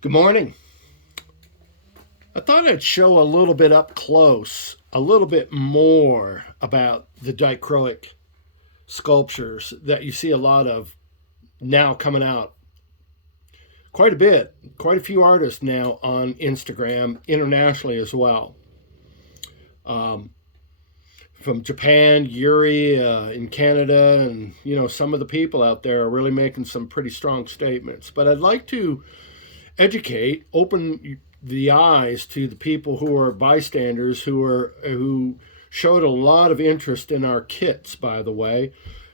Good morning. I thought I'd show a little bit up close, a little bit more about the dichroic sculptures that you see a lot of now coming out. Quite a bit, quite a few artists now on Instagram, internationally as well. Um, from Japan, Yuri in Canada, and some of the people out there are really making some pretty strong statements. But I'd like to educate, open the eyes to the people who are bystanders who showed a lot of interest in our kits, by the way,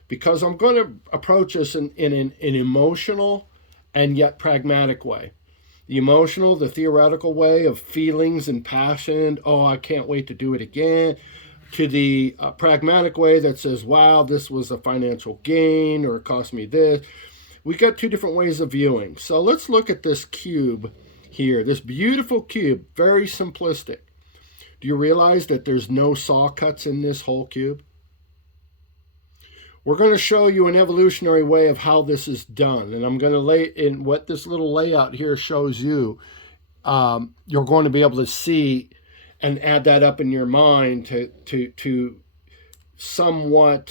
because I'm going to approach this in an emotional and yet pragmatic way. The emotional, the theoretical way of feelings and passion, oh, I can't wait to do it again, to the pragmatic way that says, wow, this was a financial gain or it cost me this. We got two different ways of viewing. So let's look at this cube here, this beautiful cube, very simplistic. Do you realize that there's no saw cuts in this whole cube? We're going to show you an evolutionary way of how this is done, and I'm going to lay in what this little layout here shows you. You're going to be able to see and add that up in your mind to somewhat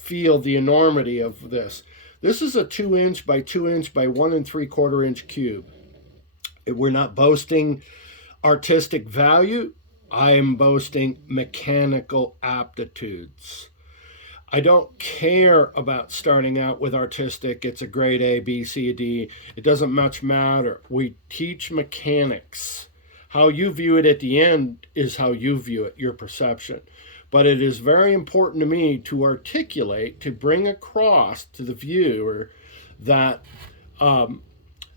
feel the enormity of this. This is a 2-inch by 2-inch by 1 3/4 inch cube. We're not boasting artistic value. I am boasting mechanical aptitudes. I don't care about starting out with artistic. It's a grade A, B, C, D. It doesn't much matter. We teach mechanics. How you view it at the end is how you view it, your perception. But it is very important to me to articulate, to bring across to the viewer that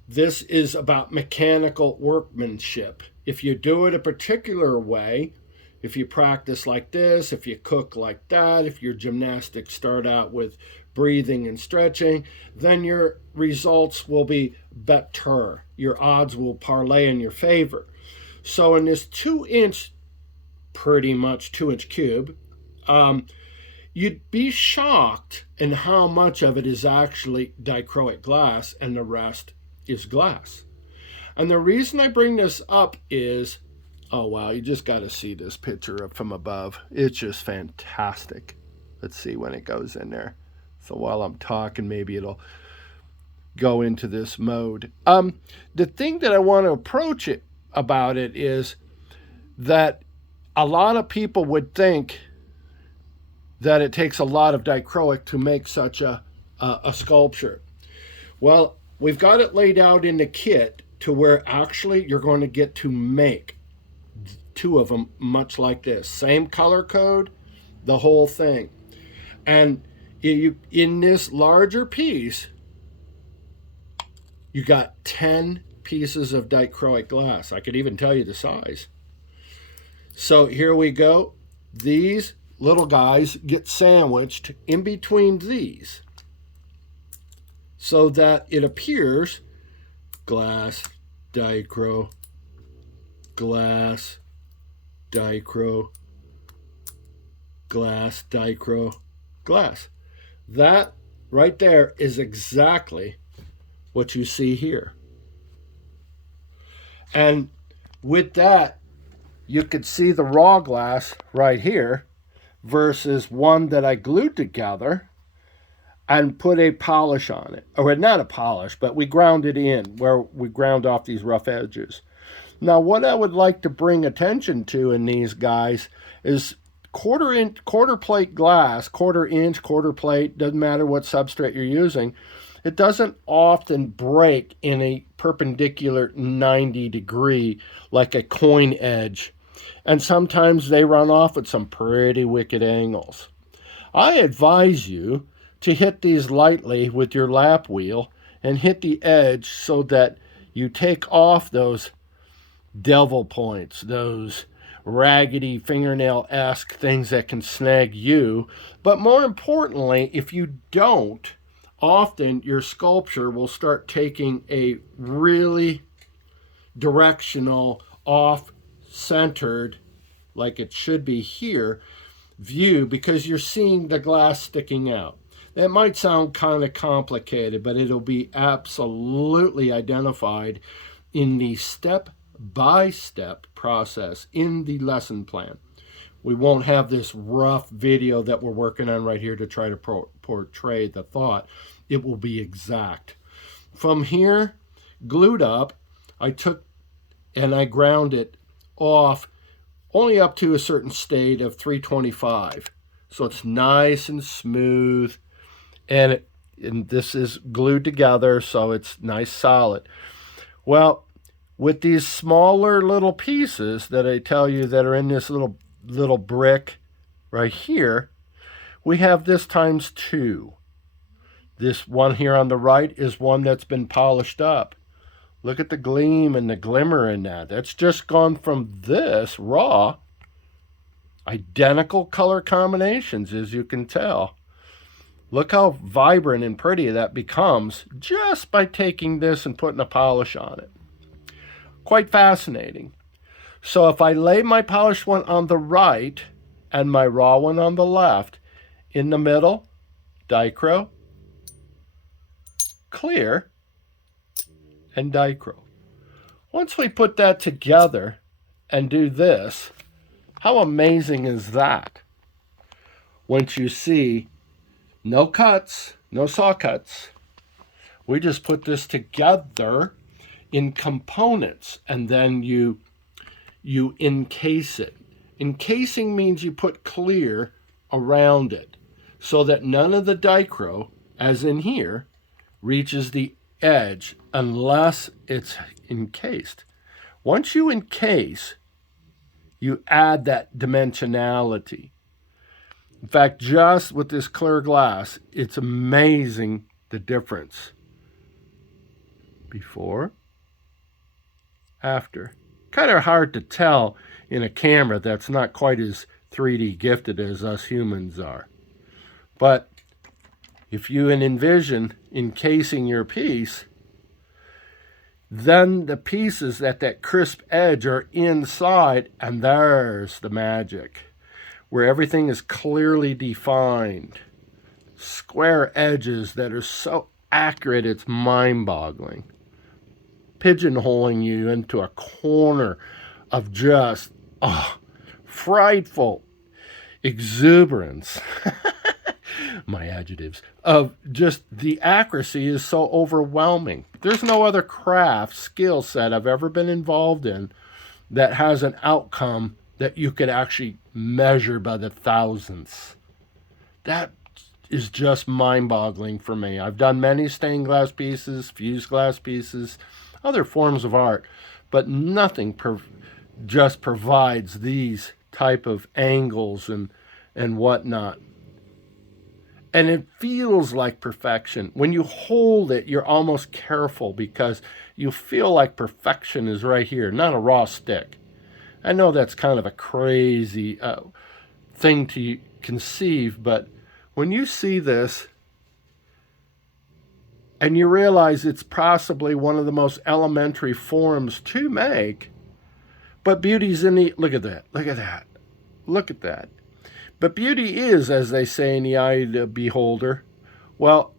this is about mechanical workmanship. If you do it a particular way, if you practice like this, if you cook like that, if your gymnastics start out with breathing and stretching, then your results will be better. Your odds will parlay in your favor. So in this 2-inch, pretty much 2-inch cube, you'd be shocked in how much of it is actually dichroic glass and the rest is glass. And the reason I bring this up is, oh wow, you just got to see this picture from above. It's just fantastic. Let's see when it goes in there. So while I'm talking, maybe it'll go into this mode. The thing that I want to approach it about it is that a lot of people would think that it takes a lot of dichroic to make such a sculpture. Well, we've got it laid out in the kit to where actually you're going to get to make two of them much like this. Same color code, the whole thing. And in this larger piece, you got 10 pieces of dichroic glass. I could even tell you the size. So here we go. These little guys get sandwiched in between these so that it appears glass, dichro, glass, dichro, glass, dichro, glass. That right there is exactly what you see here. And with that, you could see the raw glass right here versus one that I glued together and put a polish on it. Or not a polish, but we ground it in where we ground off these rough edges. Now, what I would like to bring attention to in these guys is quarter plate glass, quarter inch, quarter plate, doesn't matter what substrate you're using. It doesn't often break in a perpendicular 90 degree like a coin edge. And sometimes they run off at some pretty wicked angles. I advise you to hit these lightly with your lap wheel and hit the edge so that you take off those devil points, those raggedy fingernail-esque things that can snag you. But more importantly, if you don't, often your sculpture will start taking a really directional, off-centered, like it should be here, view because you're seeing the glass sticking out. That might sound kind of complicated, but it'll be absolutely identified in the step-by-step process in the lesson plan. We won't have this rough video that we're working on right here to try to portray the thought. It will be exact. From here, glued up, I took and I ground it off only up to a certain state of 325. So it's nice and smooth, and this is glued together, so it's nice solid. Well, with these smaller little pieces that I tell you that are in this little brick right here, we have this times 2. This one here on the right is one that's been polished up. Look at the gleam and the glimmer in that. That's just gone from this raw, identical color combinations, as you can tell. Look how vibrant and pretty that becomes just by taking this and putting a polish on it. Quite fascinating. So if I lay my polished one on the right and my raw one on the left, in the middle, dichro, clear, and dichro. Once we put that together and do this, how amazing is that? Once you see no cuts, no saw cuts, we just put this together in components, and then you encase it. Encasing means you put clear around it so that none of the dichro, as in here, reaches the edge unless it's encased. Once you encase, you add that dimensionality. In fact, just with this clear glass, it's amazing the difference. Before, after. Kind of hard to tell in a camera that's not quite as 3D gifted as us humans are. But if you envision encasing your piece, then the pieces at that crisp edge are inside, and there's the magic, where everything is clearly defined. Square edges that are so accurate, it's mind-boggling. Pigeonholing you into a corner of just frightful exuberance. My adjectives of just the accuracy is so overwhelming. There's no other craft skill set I've ever been involved in that has an outcome that you could actually measure by the thousandths. That is just mind-boggling for me. I've done many stained glass pieces, fused glass pieces, other forms of art, but nothing just provides these type of angles and whatnot. And it feels like perfection. When you hold it, you're almost careful because you feel like perfection is right here, not a raw stick. I know that's kind of a crazy thing to conceive, but when you see this and you realize it's possibly one of the most elementary forms to make, but beauty's in the, look at that, look at that, look at that. But beauty is, as they say, in the eye of the beholder. Well,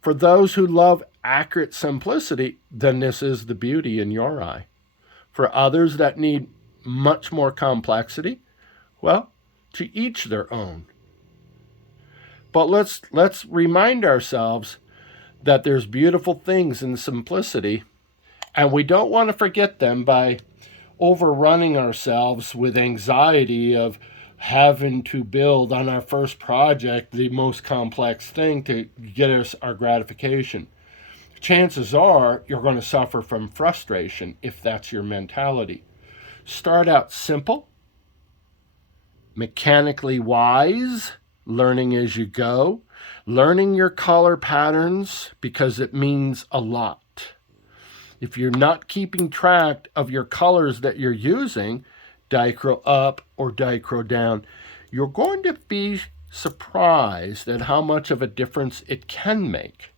for those who love accurate simplicity, then this is the beauty in your eye. For others that need much more complexity, well, to each their own. But let's remind ourselves that there's beautiful things in simplicity, and we don't want to forget them by overrunning ourselves with anxiety of having to build on our first project the most complex thing to get us our gratification. Chances are you're going to suffer from frustration if that's your mentality. Start out simple, mechanically wise, learning as you go, learning your color patterns because it means a lot. If you're not keeping track of your colors that you're using, dichro up or dichro down, you're going to be surprised at how much of a difference it can make.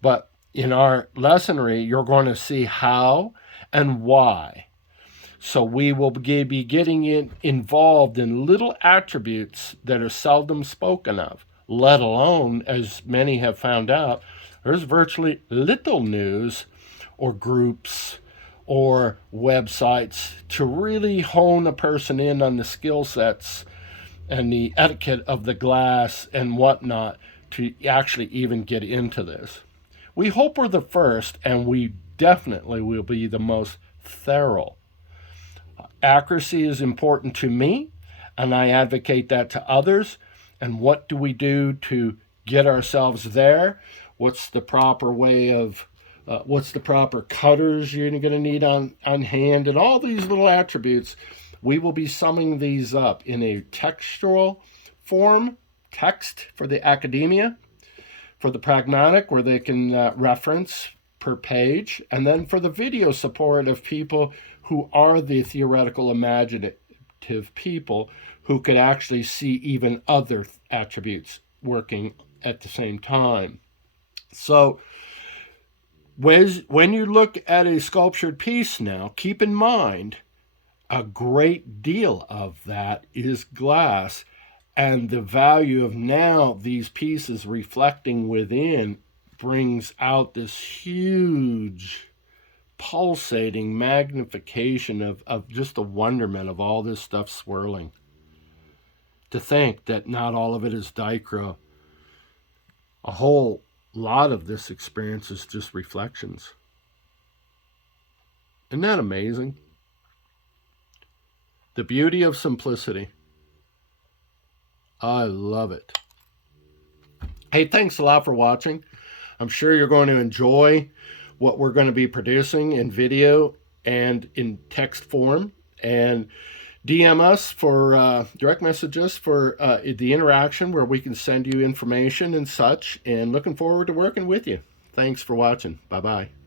But in our lessonry, you're going to see how and why. So we will be getting involved in little attributes that are seldom spoken of, let alone, as many have found out, there's virtually little news or groups or websites to really hone a person in on the skill sets and the etiquette of the glass and whatnot to actually even get into this. We hope we're the first, and we definitely will be the most thorough. Accuracy is important to me, and I advocate that to others. And what do we do to get ourselves there? What's the proper way of what's the proper cutters you're going to need on hand, and all these little attributes. We will be summing these up in a textual form, text for the academia, for the pragmatic, where they can reference per page, and then for the video support of people who are the theoretical imaginative people who could actually see even other attributes working at the same time. So when you look at a sculptured piece now, keep in mind a great deal of that is glass, and the value of now these pieces reflecting within brings out this huge pulsating magnification of just the wonderment of all this stuff swirling. To think that not all of it is dichro. A whole lot of this experience is just reflections. Isn't that amazing? The beauty of simplicity. I love it. Hey, thanks a lot for watching. I'm sure you're going to enjoy what we're going to be producing in video and in text form. And DM us for direct messages for the interaction where we can send you information and such. And looking forward to working with you. Thanks for watching. Bye-bye.